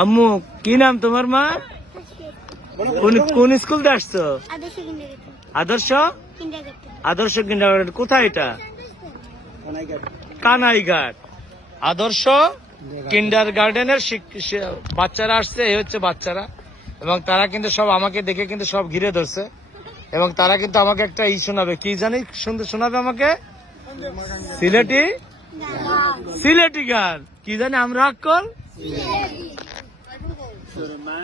আম্মু কি নাম তোমার মা? কোন কোন স্কুল দিয়ে আসছো? আদর্শ আদর্শ? কিন্ডারগার্টেন আদর্শ কোথায় এটা? কানাইঘাট। আদর্শ কিন্ডার গার্ডেনের বাচ্চারা আসছে এই হচ্ছে বাচ্চারা। এবং তারা কিন্তু সব আমাকে দেখে কিন্তু সব ঘিরে ধরছে। এবং তারা কিন্তু আমাকে একটা ই শোনাবে। কি জানি সুন্দর শোনাবে আমাকে? সিলেটি? সিলেটি। গান। কি জানি আমরা আক্কল?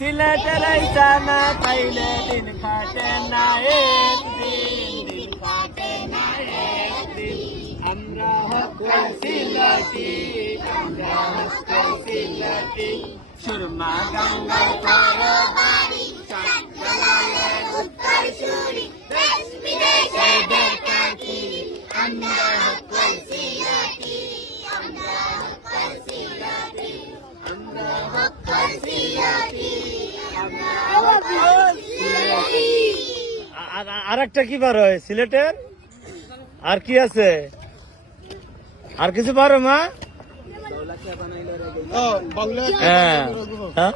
सिलटलै जान पहिले दिन फाटेन एक दिन दिन फाटेन एक दिन। हाम्रा हक्कै सिलटी हाम्रा हक्कै सिलटी। सुरमा गङ्गा तर बारी साथ उत्तर सुरी। আর একটা কি বার হয়? সিলেটের? আর কি আছে? আর কিছু পারো মা? হ্যাঁ।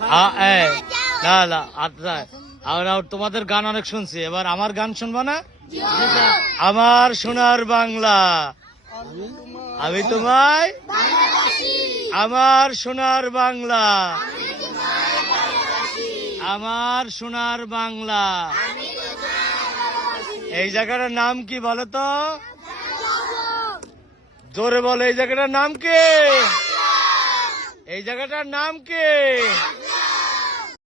আ- এই, না না আমরা তোমাদের গান অনেক শুনছি। এবার আমার গান শুনব না? আমার সোনার বাংলা। আমি তোমায় আমার সোনার বাংলা। আমার সোনার বাংলা। এই জায়গাটার নাম কি বলো তো? জোরে বলো এই জায়গাটার নাম কে? এই জায়গাটার নাম কি?